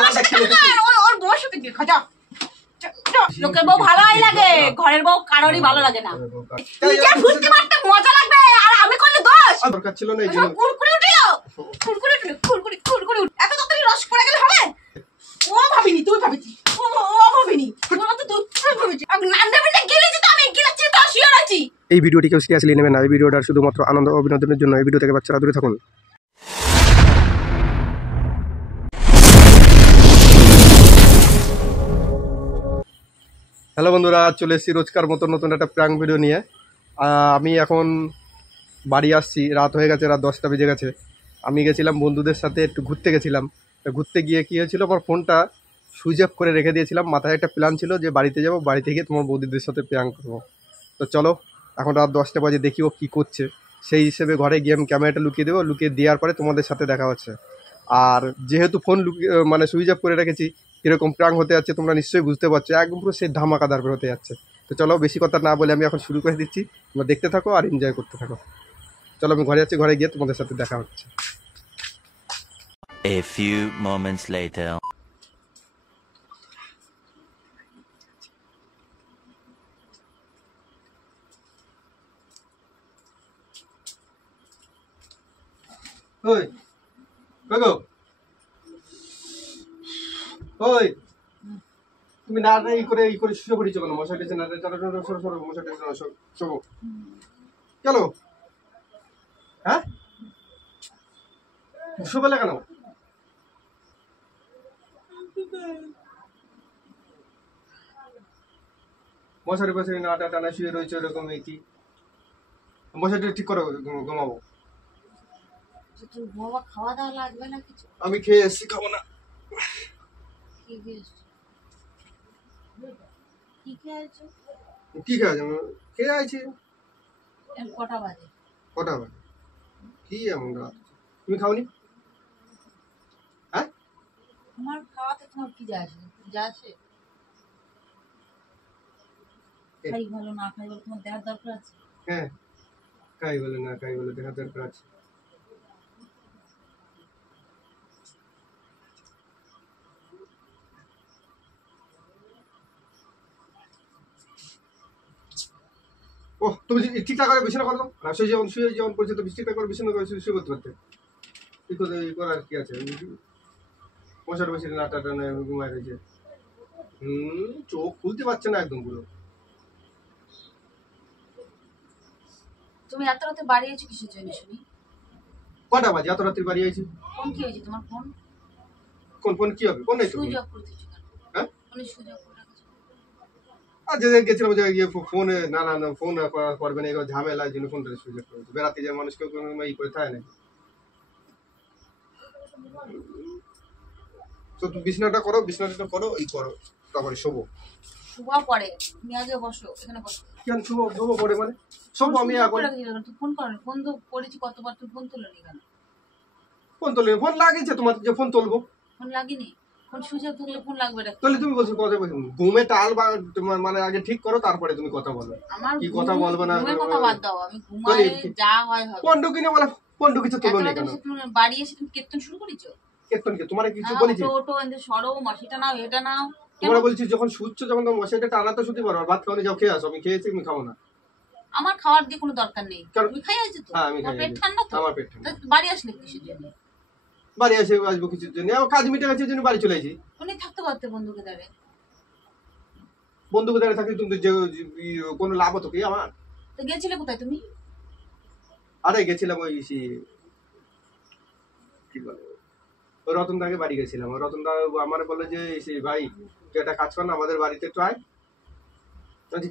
আলাদা খেলে ওর বউর সাথে গিয়ে খাজা লোকের বউ ভালোই লাগে, ঘরের বউ কারোরই ভালো লাগে না। নিজের ফুটকি মারতে মজা লাগবে আর আমি করলে দোষ। দরকার ছিল না এই জন্য কুরকুরি উঠিলো, কুরকুরি এত তাড়াতাড়ি রস পড়ে গেলে হবে? ও ভাবিনি, তুই ভাবিছি। ও ভাবিনি, তোরা তো তুই ভাবিছি। আমি নান্দাবিটা গিলেছি তো, আমি গিলেছি তো শিওর আছি। এই ভিডিওটি কেউ সিরিয়াসলি নেবেন না। এই ভিডিওটা শুধুমাত্র আনন্দ ও বিনোদনের জন্য। এই ভিডিও থেকে বাচ্চারা দূরে থাকুন। হ্যালো বন্ধুরা, চলে এসেছি রোজকার মতো নতুন একটা প্র্যাঙ্ক ভিডিও নিয়ে। আমি এখন বাড়ি আসছি, রাত হয়ে গেছে, রাত 10টা বেজে গেছে। আমি গেছিলাম বন্ধুদের সাথে একটু ঘুরতে গেছিলাম। ঘুরতে গিয়ে কী হয়েছিল, আমার ফোনটা সুইচ অফ করে রেখে দিয়েছিলাম। মাথায় একটা প্ল্যান ছিল যে বাড়িতে যাব, বাড়িতে গিয়ে তোমার বৌদিদের সাথে প্র্যাঙ্ক করবো। তো চলো, এখন রাত 10টা বাজে, দেখি ও কী করছে। সেই হিসেবে ঘরে গিয়ে আমি ক্যামেরাটা লুকিয়ে দেবো। লুকিয়ে দেওয়ার পরে তোমাদের সাথে দেখা হচ্ছে। আর যেহেতু ফোন মানে সুইচ অফ করে রেখেছি, কীরকম প্র্যাঙ্ক হতে যাচ্ছে তোমরা নিশ্চয়ই বুঝতে পারছো। একদম পুরো সেই ধামাকাদার হতে যাচ্ছে। তো চলো, বেশি কথা না বলে আমি এখন শুরু করে দিচ্ছি। তোমরা দেখতে থাকো আর এনজয় করতে থাকো। চলো, আমি ঘরে যাচ্ছি, ঘরে গিয়ে তোমাদের সাথে দেখা হচ্ছে। A few moments later. ওই গো, ওই তুমি না ই করে শুয়ে পড়েছো কেন? মশা গেছে না? সরো মশা গেছে না, শোবো কেন? হ্যাঁ, শোবেলে কেন? মশারি ফশারি না টানা শুয়ে রয়েছে ওরকম কি? মশারিটা ঠিক করো, ঘুমাবো। খাওয়া দাওয়া লাগবে না কিছু? আমি খেয়ে এসছি, খাবো না। কি খেয়েছো? কি খেয়েছো? খেয়ে আছি। কটা বাজে? কটা বাজে? কি এমন রাত? তুমি খাওনি? হ্যাঁ, আমার খাওয়াতে তোমার কি যায় আসে? যা আসে খাই ভালো, না খাই ভালো, তোমার দেখার দরকার আছে? হ্যাঁ, খাই বলে না খাই বলে দেখা দরকার আছে। ও, তুমি ঠিকঠাক করে বিছানা করো। রাশি শুয়ে যেমন করছে, তো ঠিকঠাক করে বিছানা করে শুয়ে করতে পারতে। কি করে করার কি আছে? মশার বেশি নাটা টানে ঘুমায় রয়েছে। চোখ খুলতে পারছে না একদম পুরো। তুমি এত রাতে বাড়ি এসেছো কিসের জন্য শুনি? কটা বাজে? এত রাত্রি বাড়ি আইছি। ফোন কি হয়েছে তোমার? ফোন কোন ফোন কি হবে? কোন নাই? সুইচ অফ করে দিয়েছো কেন? হ্যাঁ, ফোনে সুইচ অফ করে রেখেছো। আর যে গেছিলাম যে ইয়ে ফোনে না ফোন করবে না, এগুলো ঝামেলার জন্য ফোনটা সুইচ অফ করে। বেড়াতে যায় মানুষকে ই করে থাকে না। তো তুমি বিছানাটা করো, বিছানাটা করো, এই করো, তারপরে শোবো। শুভা পরে তুমি আগে বসো, এখানে বসো। কেন শোবো? শোবো পরে মানে শোবো আমি এখন। তুই ফোন করো, ফোন তো করেছি কতবার, তুই ফোন তুলোনি কেন? ফোন তুলবে? ফোন লাগিয়েছে তোমার, যে ফোন তুলবো। ফোন লাগিনি, ফোন সুইচ অফ থাকলে ফোন লাগবে না। তাহলে তুমি বলছো কথা বলছো, ঘুমে টাল বা তোমার মানে আগে ঠিক করো, তারপরে তুমি কথা বলো। আমার কি কথা বলবো না? ঘুমের কথা বাদ দাও, আমি ঘুমাই যা হয় হবে। ফোন ঢুকিনে বলে, ফোন ঢুকিছে তুলো নি কেন? তুমি বাড়ি এসে তুমি কীর্তন শুরু করেছো? কেতন কি তোমার কিছু বলেছি? ওটো এনে সরো, মাসিটা নাও, এটা নাও। তোমরা বলছি যখন শুচ্ছ, যখন তোমার মশাইটা টানা তো শুতে পারো। আর ভাত খাওয়ানি যাও, খেয়ে আসো। আমি খেয়েছি, আমি খাবো না। আমার খাওয়ার দিয়ে কোনো দরকার নেই, তুমি খাই আছো তো? হ্যাঁ, আমি খাই। পেট ঠান্ডা তো? আমার পেট ঠান্ডা। বাড়ি আসলে কিসের জন্য? বাড়ি আসে আসবো কিছুর জন্য, আমার কাজ মিটে গেছে, জন্য বাড়ি চলে আসি। উনি থাকতে পারতে বন্ধুকে দাঁড়ে। বন্ধুকে দাঁড়িয়ে থাকলে তুমি কোনো লাভ হতো কি আমার? তো গেছিলে কোথায় তুমি? আরে গেছিলাম ওই কি বলে, ওই রতনদাকে বাড়ি গেছিলাম। ওই রতনদা আমার বললো যে ভাই তুই একটা কাজ কর না, আমাদের বাড়িতে একটু আয়।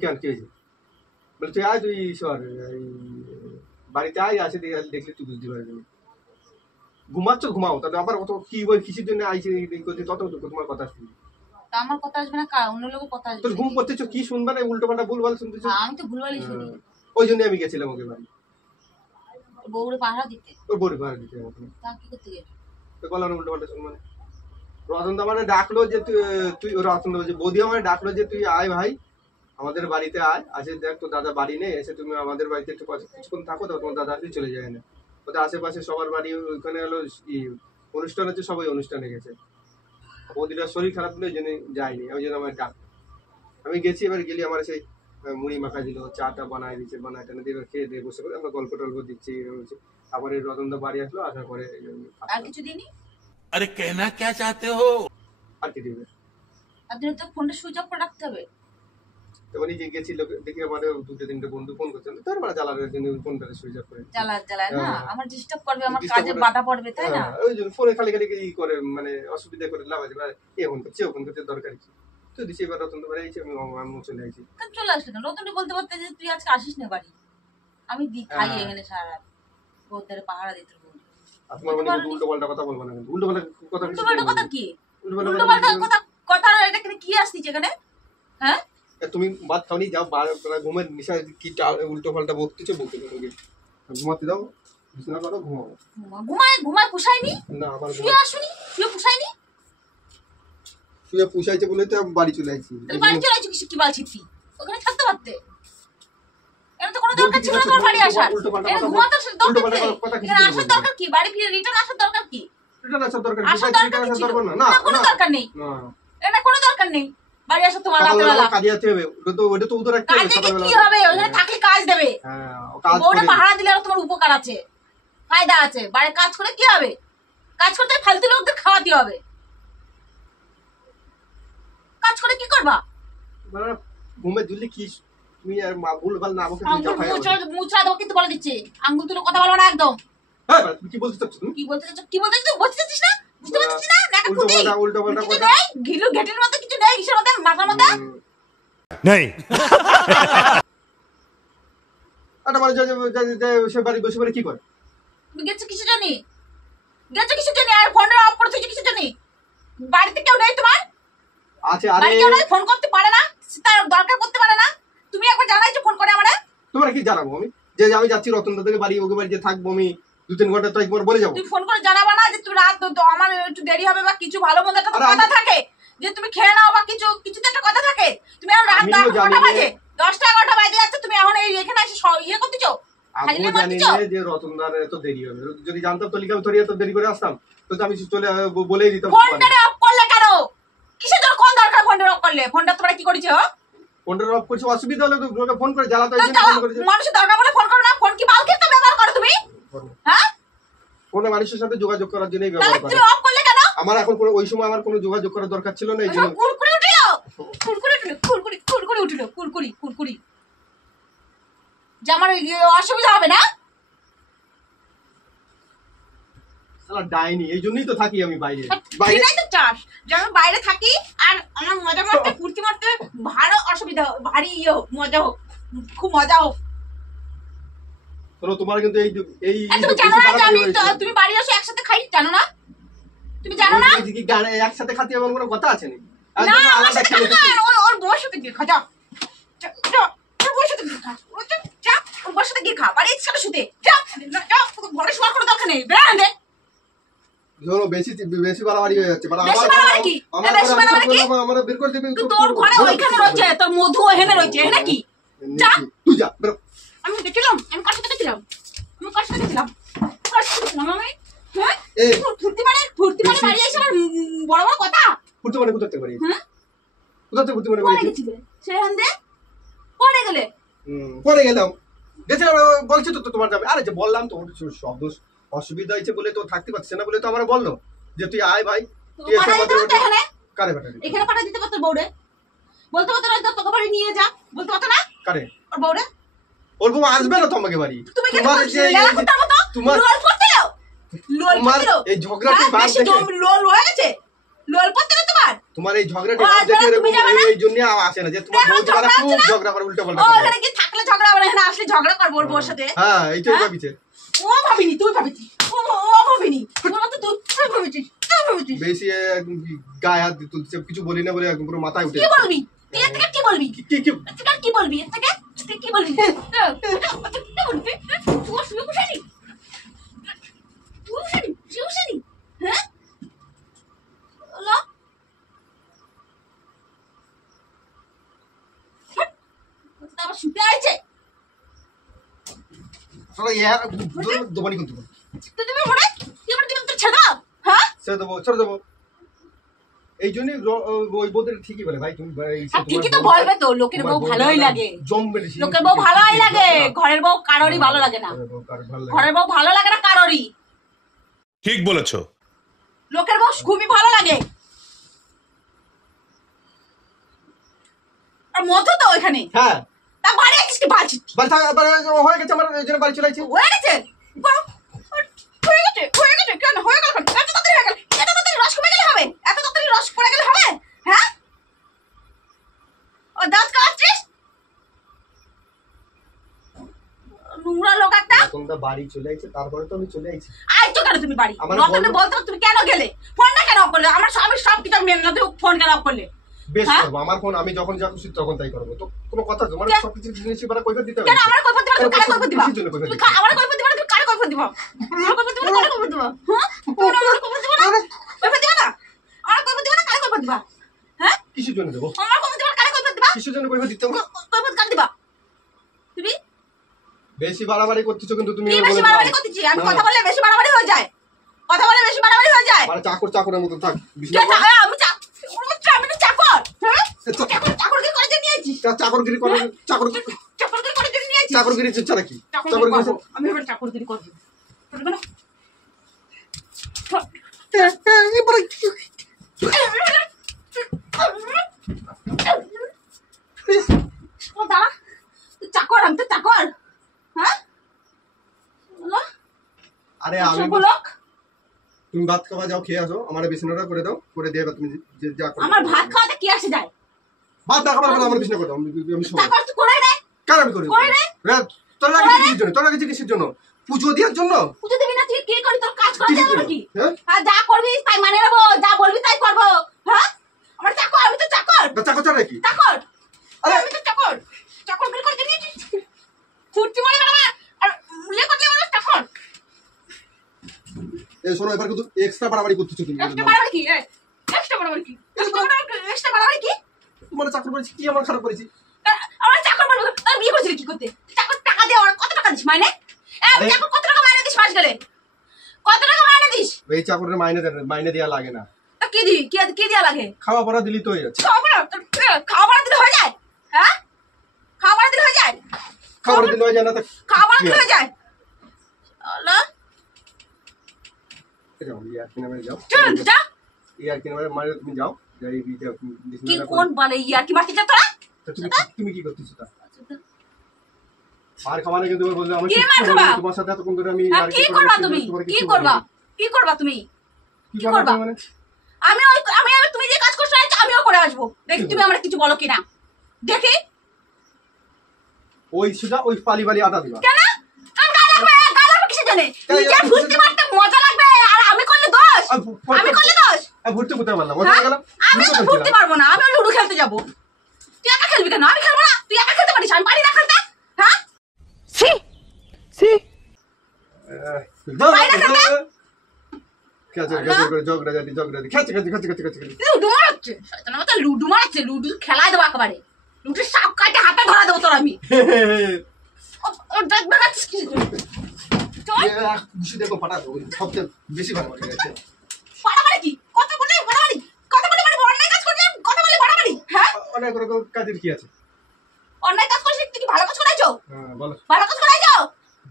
কেন কি হয়েছে? বলে তুই আয়, তুই বাড়িতে আয়, আসে দেখলে তুই বুঝতে পারবি। ঘুমাচ্ছ, ঘুমাও। তাতে আবার কত কি বল, কিসের জন্য আইছে তত তোমার কথা শুনি। তা আমার কথা আসবে না, অন্য লোকের কথা আসবে। তোর ঘুম করতেছো, কি শুনবে না? উল্টো পাল্টা ভুলভাল শুনতেছো। আমি তো ভুলভালই শুনি। ওই জন্য আমি গেছিলাম ওকে বাড়ি। বউরে পাহারা দিতে? ওর বউরে পাহারা দিতে। তা কি করতে গেছে? তো বললাম উল্টো পাল্টা শুনবে না। রতনদা মানে ডাকলো যে তুই রতনদা বলছে, বৌদি আমার ডাকলো যে তুই আয় ভাই, আমাদের বাড়িতে আয়। আসে দেখ তোর দাদা বাড়ি নেই, এসে তুমি আমাদের বাড়িতে একটু কিছুক্ষণ থাকো, তো তোমার দাদা আসলে চলে যায় না। ওদের আশেপাশে সবার বাড়ি ওইখানে হলো অনুষ্ঠান হচ্ছে, সবাই অনুষ্ঠানে গেছে। বৌদিটার শরীর খারাপ বলে ওই জন্য যায়নি, ওই জন্য আমার ডাক। আমি গেছি, এবার গেলি আমার সেই মুড়ি মাখা দিল, চাটা বানায় দিচ্ছে, বানায় টানা দিয়ে এবার খেয়ে দিয়ে বসে করে আমরা গল্প টল্প দিচ্ছি বলছি। আবার এই রতনদা বাড়ি আসলো, আসার পরে এই জন্য আর কিছু দিনই अरे कहना क्या चाहते हो? আর কি দিবে। আপনার তো ফোনটা সুইচ অফ করে রাখতে হবে। তখন এই যে গেছিল দেখি আমার দুটো তিনটে বন্ধু ফোন করছেন, তার মানে জ্বালানোর জন্য ফোনটা সুইচ অফ করে। জ্বালায় না, হ্যাঁ। আমার ডিস্টার্ব করবে, আমার Disturb কাজে করবে। বাধা পড়বে, তাই না? হ্যাঁ, ওই জন্য ফোনে খালি খালি ই করে মানে অসুবিধা করে লাভ আছে, এ ফোন করছে ও ফোন করছে, দরকার কি। তো দিছি এবার রতন বাড়ি আইছি, আমি চলে আইছি। কেন চলে আসলে না? রতনকে বলতে পারতে যে তুই আজকে আসিস না বাড়ি, আমি খাই হ্যাঁ। এখানে সারা রাত, ওদের পাহারা দিতে বলবো। আর তোমার মানে কিন্তু উল্টো পাল্টা কথা বলবো না, কিন্তু উল্টো পাল্টা কথা উল্টো পাল্টা কথা কি? উল্টো পাল্টা উল্টো পাল্টা কথা কথা এটা কি আসছিস এখানে? হ্যাঁ, তুমি ভাত খাওনি, যাও ঘুমের নিশা কি উল্টো পাল্টা বকতেছো বলতে পারো, ঘুমাতে দাও, বিছানা করো, ঘুমাও। ঘুমায় পুষায়নি, না আমার শুয়ে আসুনি, শুয়ে পুষায়নি, শুয়ে পুষাইছে বলে তো আমি বাড়ি চলে আইছি। তাহলে বাড়ি চলে আসছি কি বলছিস তুই? ওখানে থাকতে পারতে, এটা তো কোনো দরকার ছিল না তোমার বাড়ি আসার। এটা ঘুমাতে দরকার নেই, এখানে আসার দরকার কি? বাড়ি ফিরে রিটার্ন আসার দরকার কি? রিটার্ন আসার দরকার আসার দরকার কি ছিল? না, না, কোনো দরকার নেই, না এটা কোনো দরকার নেই। বাড়ি আসা তোমার রাতের বেলা কাজে যেতে হবে, ওটা তো উদর রাখতে হবে কাজে সকালবেলা। কি হবে? ওখানে থাকলে কাজ দেবে, হ্যাঁ, ও কাজ বউটা করে। পাহারা দিলে আরো তোমার উপকার আছে, ফায়দা আছে। বাড়ি কাজ করে কি হবে? কাজ করতে ফালতু লোকদের খাওয়াতে হবে। কাজ করে কি করবা? মানে ঘুমে ঝুললে কি তুমি আর ভুলভাল না আমাকে আঙ্গুল মুচড়া দেবো কিন্তু বলে দিচ্ছি, আঙ্গুল তুলে কথা বলবো না একদম। হ্যাঁ তুমি কি বলতে চাচ্ছ তুমি? কি বলতে চাচ্ছ? কি বলতে চাচ্ছ? বুঝতে চাচ্ছিস না? বুঝতে পারছিস না? নাকা কুতি উল্টো পাল্টা কিছু কথা। নেই, ঘিলু ঘেটের মতো কিছু নেই, কিসের মধ্যে মাথার মধ্যে? नहीं একটা মানে সে বাড়ি বসে বাড়ি কি করে? তুমি গেছো কিসের জন্য? গেছো কিসের জন্য? আর ফোনটা অফ করে থুইছো কিসের জন্য? বাড়িতে কেউ নেই তোমার? আছে আরে বাড়ি কেউ নেই, ফোন করতে পারে না, তার দরকার করতে পারে না। তুমি একবার জানাইছো ফোন করে আমারে? তোমার কি জানাবো আমি, যে আমি যাচ্ছি রতনদা থেকে বাড়ি, ওকে বাড়ি যে থাকবো আমি 2-3 ঘন্টা, তো একবার বলে যাবো। তুমি ফোন করে জানাবা না যে তুই রাত তো আমার একটু দেরি হবে বা কিছু ভালো মন্দ একটা তো আরে কথা থাকে, যে তুমি খেয়ে নাও বা কিছু কিছু তো একটা কথা থাকে। তুমি এখন রাত আমিও জানি 10টা না। বাজে, 10টা 11টা বাজে যাচ্ছে, তুমি এখন এই এখানে এসে ইয়ে করতেছো, আমিও জানি না যে রতনদার এত দেরি হবে, যদি জানতাম তো লিখে আমি থরি এত দেরি করে আসতাম, তো আমি চলে বলেই দিতাম। ফোনটা অফ করলে কেন? কিসের জন্য? কোন দরকার ফোনটা অফ করলে? ফোনটা তোমরা কি করেছো? ফোনটা অফ করছি, অসুবিধা হলে তো ওকে ফোন করে জ্বালাতে তো ফোন করেছে। মানুষের দরকার বলে ফোন করো না? ফোন কি বালকে তো ব্যবহার করো তুমি? হ্যাঁ, কোনো মানুষের সাথে যোগাযোগ করার জন্যই তাহলে ব্যবহার করে। তুমি অফ করলে কেন? আমার এখন কোনো ওই সময় আমার কোনো যোগাযোগ করার দরকার ছিল না, এই জন্য কুরকুরি উঠিল, কুরকুরি উঠিল, কুরকুরি যে আমার অসুবিধা হবে না। শালা ডাইনি, এই জন্যই তো থাকি আমি বাইরে। সেটাই তো চাস যে আমি বাইরে থাকি আর আমার মজা করতে ফুর্তি মারতে ভালো অসুবিধা হোক, ভারী ইয়ে হোক, মজা হোক, খুব মজা হোক। শোনো, তোমার কিন্তু এই এই তুমি জানো না যে আমি তুমি বাড়ি আসো একসাথে খাই, জানো না? তুমি জানো না? একসাথে খাতে এমন কোনো কথা আছে নাকি? না, আমার সাথে খাবে না, ওর বউয়ের সাথে গিয়ে খা, যাও ওর বউয়ের সাথে গিয়ে খা, যা ওর বউয়ের সাথে গিয়ে খা, বাড়ির সাথে শুতে যা, ঘরে শোয়ার কোনো দরকার নেই, বেড়া দে। ধরো বেশি বাড়াবাড়ি হয়ে যাচ্ছে, মানে বেশি বাড়াবাড়ি কি? বেশি বাড়াবাড়ি কি? আমার বের করে দিবি তো তোর ঘরে ওইখানে রয়েছে, তোর মধু এখানে রয়েছে, এখানে কি? যা, তুই যা বেরো। আমি দেখছিলাম, আমি কার সাথে গেছিলাম? কার সাথে গেছিলাম আমি? হ্যাঁ, এই ফুর্তি মানে বাড়ি এসে আমার বড় বড় কথা। ফুটতে মানে কোথাতে পারি, হ্যাঁ, কোথাতে ফুটতে মানে পরে পারি? গেছিলে সেখান দিয়ে, পরে গেলে পরে গেলাম, গেছিলাম, বলছি তো তোমার যাবে। আরে যে বললাম তো, ওর শব্দ অসুবিধা হয়েছে বলে তো থাকতে পারছে না বলে তো আমার বললো যে তুই আয় ভাই, তুই এসে পাঠাই দিতে পারতো এখানে, কারে পাঠাবি? এখানে পাঠাই দিতে পারতো বউরে, বলতে পারতো না তোকে বাড়ি নিয়ে যা, বলতে পারতো না কারে? ওর বউরে? ওর বউ আসবে না তো আমাকে বাড়ি। তুমি কি তোমার যে লেলা কুত্তার মতো তোমার লোল করতেও লোল তোমার করতেও এই ঝগড়াটি ভাব বেশি দেখে, লোল হয়ে গেছে, লোল করতে না তোমার। তোমার এই ঝগড়াটি ও, ভাব দেখে তুমি এরকম যাবে না? এই জন্য আসে না যে তোমার এখন বউ তোমার ঝগড়া খুব হচ্ছে না? ঝগড়া করে উল্টো ও পাল্টা করে। এখানে কি থাকলে ঝগড়া হবে না, এখানে আসলে ঝগড়া করবো ওর বউর সাথে। হ্যাঁ, এইটাই হ্যাঁ? ভাবিছে। ও ভাবিনি, তুই ভাবিছিস, ও ভাবিনি, তোমার তো তুই ভাবিছিস, তুই ভাবিছিস। বেশি একদম গায়ে হাত তুলছে, কিছু বলি না বলে একদম পুরো মাথায় উঠে কি বলবি তুই? এর থেকে কি বলবি? কি কি এর থেকে কি বলবি? এর থেকে তুই কি বলবি? কি বলবি? তুই শুয়ে বসেনি, তুই বসেনি, হ্যাঁ? হলো? আবার শুতে আছে চলো দোকানি কিন্তু তুই তুমি মনে তুই তোর ছেড়ে দাও, হ্যাঁ? ছেড়ে দেবো এই জন্যই ওই বউদের ঠিকই বলে ভাই তুমি আর ঠিকই তো বলবে তো, লোকের বউ ভালোই লাগে, জম বেশি, লোকের বউ ভালোই লাগে, ঘরের বউ কারোরই ভালো লাগে না, ঘরের বউ ভালো লাগে না কারোরই, ठीक बोलेছো। লোকের বউ খুবই ভালো লাগে। আর মধু তো ওইখানে, হ্যাঁ তা বাড়ি আছিস কি বাড়ি? হয়ে গেছে আমার, এই জন্য বাড়ি চলে আসছি। হয়ে গেছে হয়ে গেছে কেন হয়ে গেল? এত তাড়াতাড়ি হয়ে গেল, এত তাড়াতাড়ি রস কমে গেলে হবে? এত তাড়াতাড়ি রস পড়ে গেলে হবে? হ্যাঁ, ও দাঁত কাটছিস নোংরা লোক একটা। তোমরা বাড়ি চলে আইছে, তারপরে তো আমি চলে আইছি। আইছো কেন তুমি বাড়ি? আমার নতনে বলতো তুমি কেন গেলে? ফোনটা কেন অফ করলে? আমি সব কিছু মেনে না, তুমি ফোন কেন অফ করলে? বেশ হ্যাঁ? করবো, আমার ফোন আমি যখন যা খুশি তখন তাই করবো। তো কোনো কথা তোমার কেন? সবকিছু জিনিস এবার কৈফিয়ত দিতে হবে। কেন আমার কৈফিয়ত দিবা? তুমি কারে কৈফিয়ত দিবা? কিসের জন্য কৈফিয়ত তুমি দিতে হবে? আমার কৈফিয়ত দিবা না, তুমি কারে কৈফিয়ত দিবা? আমার কৈফিয়ত দিবা না, কারে কৈফিয়ত দিবা? হ্যাঁ, তুমি আমার কৈফিয়ত দিবা না, কৈফিয়ত দিবা না, আমার কৈফিয়ত দিবা না, কারে কৈফিয়ত দিবা? হ্যাঁ, কিসের জন্য দেবো? আমার কৈফিয়ত দিবা না, কারে কৈফিয়ত দিবা? কিসের জন্য কৈফিয়ত দিতে হবে? কৈফিয়ত কারে দিবা তুমি? বেশি বাড়াবাড়ি করতেছো কিন্তু তুমি। কি এবার বেশি বলে বাড়াবাড়ি দাও। করতেছি? আমি না, কথা বললে বেশি বাড়াবাড়ি হয়ে যায়, কথা বললে বেশি বাড়াবাড়ি হয়ে যায়। মানে চাকরের মতো থাক। কে আমি আমি তো চাকর, হ্যাঁ, চাকরকে করে দিয়ে নিয়েছি, চাকরগিরি করে, চাকরকে করে দিয়ে নিয়েছি, চাকরগিরি ছাড়া কি? চাকরগিরি করবো। আমি এবার চাকরগিরি করবো, করবে না? ও দাঁড়া, তুই চাকর, আমি তো চাকর, হ্যাঁ? আরে আমি লোক, তুমি ভাত খাওয়া যাও, খেয়ে আসো, আমার বিছানাটা করে দাও, করে দিয়ে এবার তুমি যা করো। আমার ভাত খাওয়াতে কি আসে যায়? ভাত না খাবার আমার বিছানা করে দাও, আমি শোবো। চাকর তুই করে রে, কেন আমি করি? করে রে। তোর লাগে কিসের জন্য? তোর লাগে কিসের জন্য? পুজো দেওয়ার জন্য? পুজো দিবি না, তুই কি করি? তোর কাজ করা যাবে নাকি? হ্যাঁ? হ্যাঁ, যা করবি তাই মানে নেবো, যা বলবি তাই করবো। হ্যাঁ, আমার চাকর, আমি তো চাকর, চাকর ছাড়া কি? চাকর, আরে! আমি তো চাকর, চাকর করে দিয়ে নিয়েছি, ফুটছি মানে বাবা, আর ইয়ে করতে আমার চাকর। এই শোনো, এবার কিন্তু এক্সট্রা বাড়াবাড়ি করতেছো তুমি। এক্সট্রা বাড়াবাড়ি কি? এক্সট্রা বাড়াবাড়ি কি? এক্সট্রা বাড়াবাড়ি কি? তোমার চাকর করেছি কি এমন খারাপ করেছি? আমার চাকর বলবো, তার বিয়ে করছিলি কি করতে? চাকর টাকা দিয়ে আমার কত টাকা দিস মাইনে? আমি চাকর কত টাকা মাইনে দিস মাস গেলে? কত টাকা মাইনে দিস? এই চাকরের মাইনে দেওয়া লাগে না, তা কি দিবি? কি দেওয়া লাগে? খাওয়া পড়া দিলি তো হয়ে যাচ্ছে। খাওয়া ভাড়া দিলে হয়ে যায়? হ্যাঁ, খাওয়া ভাড়া দিলে হয়ে যায়? খাবার দিলে হয়ে যায় না? খাওয়া ভাড়া দিলে হয়ে যায়? আল্লাহ, যাও ইয়ার কিনারে যাও, চল যা। ইয়ার কিনারে মানে তুমি যাও, যাই কি কোন বলে ইয়ার কি মারতে যা তোরা? তুমি কি করতেছো তা? আর খাওয়া না কিন্তু বললে আমি কি মার খাবা? তোমার সাথে এতক্ষণ ধরে আমি হ্যাঁ, কি করবা তুমি? কি করবা? কি করবা তুমি? কি করবা? করবা মানে? আমি তুমি যে কাজ করছো আমিও করে আসবো, দেখি তুমি আমার কিছু বলো কিনা, দেখি। ওই সুজা ওই পালি পালি আটা দিবা। কেন? আমি গালাবো কিসের জন্য? নিজে ফুলতে মারতে মজা লাগবে আর আমি করলে দোষ? আমি করলে দোষ? ভর্তি করতে পারলাম, হ্যাঁ? মজা গেলাম। আমি তো ফুলতে পারবো না, আমি লুডো খেলতে যাবো। তুই একা খেলবি কেন? আমি খেলবো না, তুই একা খেলতে পারিস, আমি পারি না খেলতে। হ্যাঁ, লুডো মারাচ্ছে, শয়তানের মতো লুডো মারাচ্ছে, লুডো খেলায় দেবো একেবারে, লুডো সাপ কাটে হাতে ধরা দেবো তোর আমি। ও দেখবে না কিসের জন্য? চল, বেশি ভালো গেছে। বাড়াবাড়ি কি? কথা বলে বাড়াবাড়ি, কথা বলে মানে অন্যায় কাজ করলে কথা বলে বাড়াবাড়ি। হ্যাঁ, অনেক রকম কাজের কি আছে? অন্যায় কাজ করছিস, তুই কি ভালো কাজ করাইছো? হ্যাঁ, বলো। ভালো কাজ করাইছো?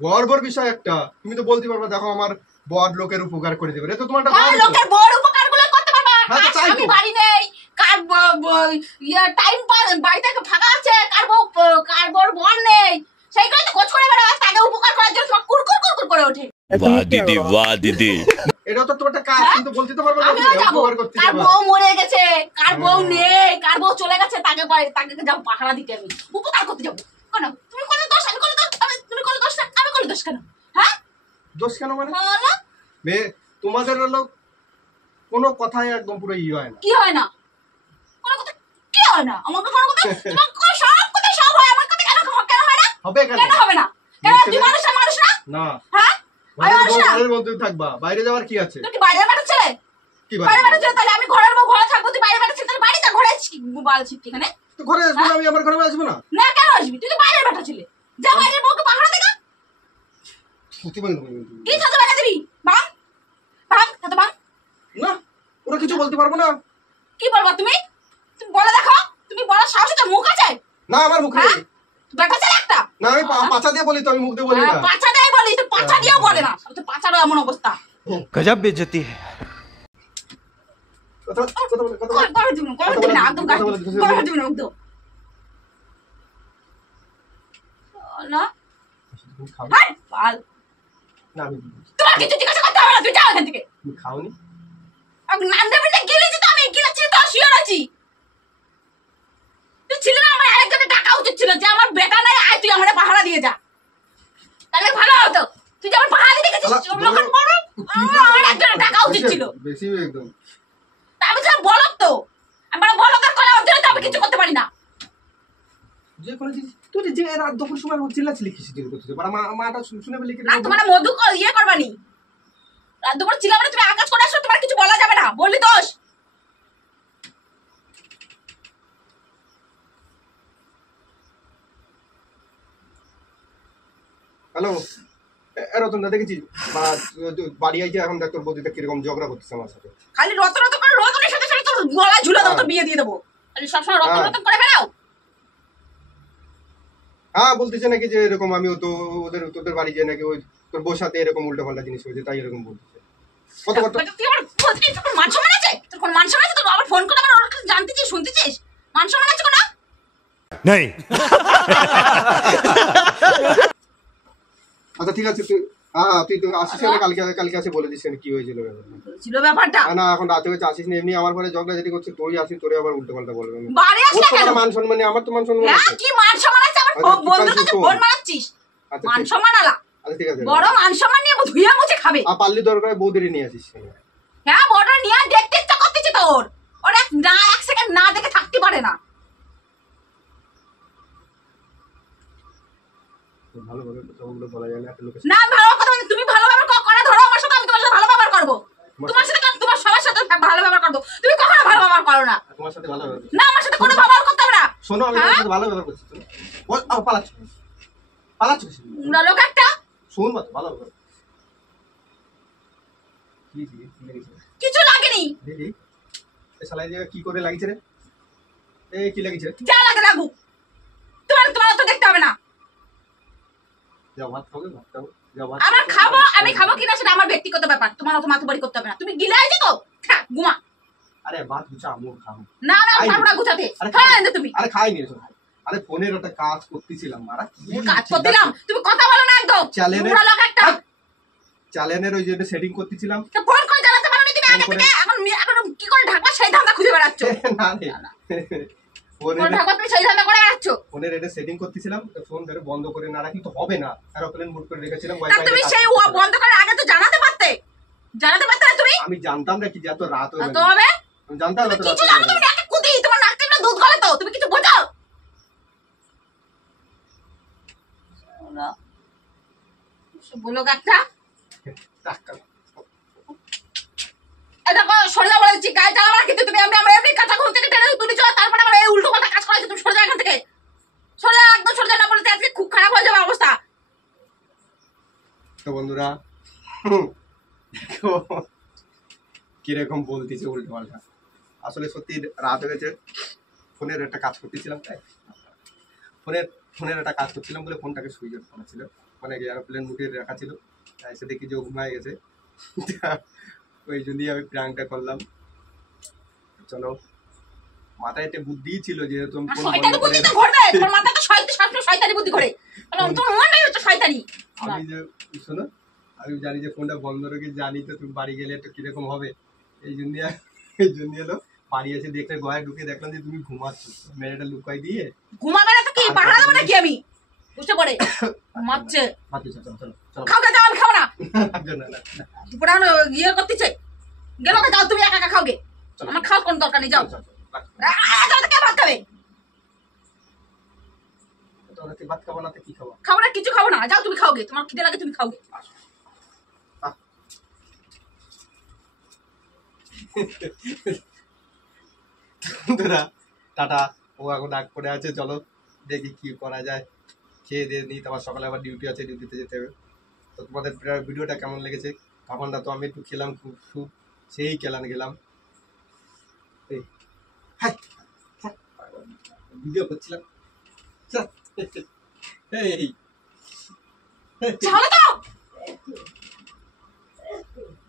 গর্বর বিষয় একটা, তুমি তো বলতে পারবা দেখো আমার বড় লোকের উপকার করে দেবে, এটা তো তোমার একটা হ্যাঁ, গর্ব। লোকের বড় উপকার গুলো করতে পারবা। হ্যাঁ, তো আজ তাই তো। আমি বাড়ি নেই, কার টাইম বাড়িতে ফাঁকা আছে, কার বড় বর নেই, সেইগুলো তো খোঁজ করে বেড়াস, তাকে উপকার করার জন্য তোমার কুরকুর করে ওঠে। वाह दीदी वाह दीदी। এটা তো তোমার একটা কাজ, কিন্তু বলতে তো পারবা না আমিও তুমি যাবো, উপকার করতে কার যাবা। বউ মরে গেছে, কার বউ হ্যাঁ। নেই, কার বউ চলে গেছে, তাকে যাবো পাহারা দিতে, আমি উপকার করতে যাবো। কেন তুমি করলে দোষ, আমি করলে দোষ, তুমি করলে দোষ না, আমি করলে দোষ কেন? হ্যাঁ, দোষ কেন মানে? বলো। তোমাদের হলো কোনো কথাই একদম পুরো হয় না। কি হয় না? কোনো কথা কি হয় না? আমাকে কোনো কথা, তোমার কথা সব কথা সব হয়, আমার কথা কেন হয় না? হবে কেন? কেন হবে না? কেন তুই মানুষ না, মানুষ না? না, হ্যাঁ, আমি মানুষ না? ঘরের মধ্যে থাকবা, বাইরে যাওয়ার কি আছে? তুই কি বাইরের বাড়ির ছেলে? কি বাইরের বাইরে? বাড়ির ছেলে, তাহলে আমি ঘরের বউ ঘরে থাকবো, তুই বাইরের বাড়ির ছেলে, তাহলে বাড়িতে ঘরে আছিস কি বলছিস এখানে? তো ঘরে আসবো না, আমি আমার ঘরে আসবো না। না, কেন আসবি? তুই তো বাইরের বাটা ছেলে, যা বাইরের বউকে পাহারা দেখা। সত্যি বলতে পারবো না। কি ছাতা বানা দিবি? ভাঙ, ছাতা ভাঙ। না, ওরা কিছু বলতে পারবো না। কি বলবা তুমি? তুমি বলে দেখো, তুমি বলার সাহস আছে, মুখ আছে? না আমার মুখে হ্যাঁ? বেটা ছেলে একটা। না আমি পাছা দিয়ে বলি তো, আমি মুখ দিয়ে বলি না। পাছা দিয়ে বলি, তো পাছা দিয়েও বলে না। তো পাছারও এমন অবস্থা। गजब बेइज्जती है। কথা কথা বলে কথা বলে করে দিবি না, একদম কথা বলে করে দিবি না একদম। না, তুমি খাও হাই পাল। না, আমি তোমার কিছু জিজ্ঞাসা করতে হবে না, তুই যাও এখান থেকে। তুমি খাওনি? আমি নান্দা বেটা গেলেছি তো, আমি গিলাচ্ছি তো শুয়ে আছি। তুই ছিল না, আমার আরেকজনের টাকা উচিত ছিল যে আমার বেটা নাই, আয় তুই আমার পাহারা দিয়ে যা, তাহলে ভালো হতো। তুই যে আমার পাহারা দিয়ে গেছিস, লোকের বড় আমার একজনের টাকা উচিত ছিল। বেশি একদম। তা আমি তো বলত তো, আমার বলতের কলা অর্জন তো আমি কিছু করতে পারি না। যে কোনো জিনিস তুই যে রাত দুপুর সময় চিল্লাচিল্লি কিসের জন্য করতেছিস? বড় মাটা শুনে বলি কি? আর তোমার মধু ইয়ে করবানি, রাত দুপুর ছিল মানে তুমি আকাশ করে আসো, তোমার কিছু বলা যাবে না, বললি দোষ। হ্যালো রতন দা, দেখেছিস বাড়ি আইছে এখন দেখ তোর বৌদিটা কিরকম ঝগড়া করতেছে আমার সাথে। খালি রত রত করে রতনের সাথে সাথে তোর গলায় ঝুলে দাও, তোর বিয়ে দিয়ে দেবো। খালি সবসময় রত রত করে বেড়াও। হ্যাঁ বলতেছে নাকি যে এরকম আমিও তো তোদের বাড়ি যে নাকি ওই তোর বউর সাথে এরকম উল্টো পাল্টা জিনিস হয়েছে, তাই এরকম বলতেছে। কত কত তুই আমার বলছিস, তোর মান সম্মান আছে? তোর কোন মান সম্মান আছে? তোর আবার ফোন করে আমার ওর কাছে জানতে চাই, শুনতে চাইস? মান সম্মান আছে কোনো? नहीं। আচ্ছা ঠিক আছে, তুই হ্যাঁ তুই তো আসিস না, কালকে কালকে আসে বলে দিস কি হয়েছিল ব্যাপারটা। ছিল ব্যাপারটা। না এখন রাতে হয়েছে, আসিস না, এমনি আমার পরে ঝগড়া যেটি করছে, তোরই আসিস, তোরে আবার উল্টো পাল্টা বলবে। বাড়ি ওর আসলে তো কেন? একটা মান সম্মান নেই, আমার তো মান সম্মান হ্যাঁ, আছে। কি মান সম্মান আছে? আমার আচ্ছা, বন্ধুর ঠিক আছে, কাছে শোন। ফোন মারাচ্ছিস? আচ্ছা মান ঠিক সম্মান আলা, আচ্ছা ঠিক আছে, বড় মান সম্মান নিয়ে ধুইয়া মুছে খাবে। আর পারলি দরকার বৌদিরে নিয়ে আসিস। হ্যাঁ, বড় নিয়ে দেখতে ইচ্ছা করতেছে তোর। ওর এক সেকেন্ড না দেখে থাকতে পারে না। ভালোভাবে কথাগুলো বলা যায় না, একটা লোকের না ভালো কথা বলে, তুমি ভালো ব্যবহার করে ধরো আমার সাথে, আমি তোমার সাথে ভালো ব্যবহার করবো। তোমার সাথে কেন, তোমার সবার সাথে ভালো ব্যবহার করবো। তুমি কখনো ভালো ব্যবহার করো না। তোমার সাথে ভালো ব্যবহার করছি। না, আমার সাথে কোনো ব্যবহার করতে হবে না। শোনো আমি তোমার সাথে ভালো ব্যবহার করছি, তুমি বল পালাচ্ছ পালাচ্ছ কিসের জন্য? না, লোক একটা শোন মত ভালো ব্যবহার কি কি লেগেছে কিছু লাগেনি। দিদি, এই শালা এই জায়গায় কি করে লাগিছে রে? এই কি লাগিছে? যা লাগে লাগুক, তোমার তো দেখতে হবে না। যাও ভাত খাবে, ভাত খাও, যাও ভাত আমার খাও। খাবো, আমি খাবো কিনা সেটা আমার ব্যক্তিগত ব্যাপার, তোমার অত মাথাবাড়ি করতে হবে না। তুমি গিলে আইছো তো, খা ঘুমা। আরে ভাত গুছা আমু খাবো। না না, আমি পারবো না গুছাতে। আরে হ্যাঁ এনে তুমি আরে খাই নি শোন। আরে ফোনের একটা কাজ করতেছিলাম, মারা কি কাজ করতেলাম, তুমি কথা বলো না একদম। চ্যালেঞ্জ পুরো লোক একটা। চ্যালেঞ্জের ওই জন্য সেটিং করতেছিলাম। তো ফোন করে জানাতে পারো নি তুমি আগে ফোন করে- থেকে? এখন কি করে ঢাকবা সেই ধান্দা খুঁজে বেড়াচ্ছ। না রে ফোনের কোন ঢাকবা তুমি সেই ধান্দা করে বেড়াচ্ছ। ফোনের এটা সেটিং করতেছিলাম, তো ফোন ধরে বন্ধ করে না রাখি তো হবে না, এরোপ্লেন মোড করে রেখেছিলাম তা ওয়াইফাই তুমি সেই বন্ধ করার আগে তো জানাতে পারতে। জানাতে পারতে না তুমি? আমি জানতাম না কি যে এত রাত হবে। তো হবে আমি জানতাম না তুমি তো কিছু রাত জানো? হবে। তুমি নাকে কুদি, তোমার নাক থেকে দুধ গলে তো, তুমি কিছু বোঝো না? বলো একটা টাকা। এটা সরে যাবো বলেছি, গায়ে চালাবো না কিন্তু তুমি। আমরা এমনি কাঁচা ঘুম থেকে টেনে তুলে চলো, তারপরে আবার এই উল্টো পাল্টা কাজ করাইছো। তুমি সরে যাও এখান থেকে, সরে যাও, একদম সরে যাও, না বলতে আজকে খুব খারাপ হয়ে যাবে অবস্থা। তো বন্ধুরা কিরকম বলতেছে উল্টো পাল্টা, আসলে সত্যি রাত হয়ে গেছে, ফোনের একটা কাজ করতেছিলাম, তাই ফোনের একটা কাজ করছিলাম বলে ফোনটাকে সুইচ অফ করা ছিল, মানে এয়ারপ্লেন মুডে রাখা ছিল, তাই এসে দেখি যে ও ঘুমায় গেছে। ওই জন্যই আমি প্র্যাঙ্কটা করলাম। চলো, মাথায় একটা বুদ্ধি ছিল যেহেতু আমি ফোন শয়তানি বন্ধ করে বুদ্ধি তো ঘুরবে, তোমার মাথা তো সবসময় শয়তানি বুদ্ধি করে। তোমার মনটাই হচ্ছে শয়তানি। আমি যে শোনো, আমি জানি যে ফোনটা বন্ধ রেখে জানি তো তুমি বাড়ি গেলে একটু কিরকম হবে, এই জন্য এলো বাড়ি এসে দেখলে গয়ে ঢুকে দেখলাম যে তুমি ঘুমাচ্ছ, মেয়েটা লুকাই দিয়ে ঘুমাবে না তো কি পাহারা দেবো নাকি আমি? বুঝতে পারে মারছে। ভাত চলো চলো চলো খাও গে, যাও, আমি খাবো না। না না না দুপুরে ইয়ে করতেছে, গেলো গে, যাও তুমি একা একা খাও গে, আমার খাওয়ার কোনো দরকার নেই, যাও। চলো, চলো, রাখ। যাও, কে ভাত খাবে? তোরা কি ভাত খাবো না তো কি খাবো? খাবো না, কিছু খাবো না, যাও তুমি খাও গে, তোমার খিদে লাগে তুমি খাও গে। বন্ধুরা টাটা, ও এখন ডাক করে আছে, চলো দেখি কি করা যায়, খেয়ে দিয়ে নিই, তোমার সকালে আবার ডিউটি আছে, ডিউটিতে যেতে হবে। তো তোমাদের ভিডিওটা কেমন লেগেছে? খাবারটা তো আমি একটু খেলাম, খুব সেই গেলাম ভিডিও করছিলাম। এই ছাড়ো তো।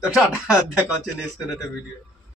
তো টাটা, দেখা হচ্ছে নেক্সট কোনো একটা ভিডিও।